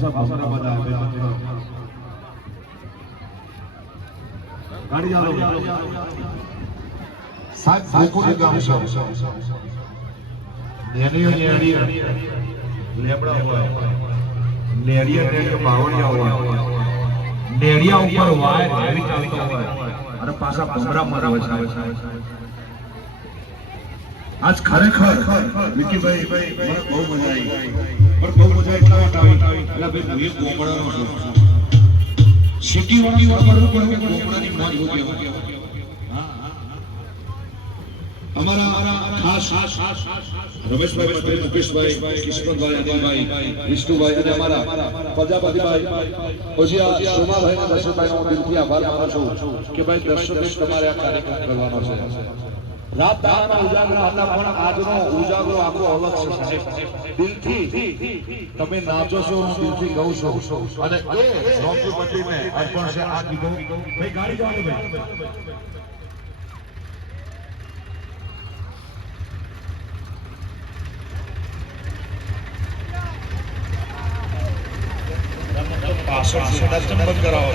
પાછા પાછા બધા ગાડી જાઓ સાત ગોકુળ ગામ છે નેણીઓ લેબડા હોય નેરિયા બાવળિયા હોય નેરિયા ઉપર વાય આવી ચાલતો હોય અને પાછા ભમરા મરાવે છે આજ ખરેખર વિકીભાઈ મને બહુ મજા આવી પણ બહુ મજા એટલા માટે આવી એટલે ભાઈ હું ગોમડાનો છું સિટી વાળી વાળું પણ ગોમડાની મોજ હોતી હોય અમારા ખાસ રમેશભાઈ પટેલ મુકેશભાઈ કિસ્મતભાઈ અનિલભાઈ વિષ્ણુભાઈ અને અમારા પ્રજાપતિભાઈ પછી આ સોમાભાઈ અને દર્શનભાઈ હું દિલથી આભાર માનું છું કે ભાઈ દર્શક તમારે આ કાર્યક્રમ કરવાનો છે રાત દાડાના ઉજાગરા હતા પણ આજનો ઉજાગરો આખો અલગ છે સાહેબ દિલથી તમે નાચો છો હું દિલથી ગાઉં છું અને એ રોમજી મંદિરને અર્પણ છે આ ગીતો ભાઈ ગાડી જાઓ ભાઈ પાછળ બંધ કરાવો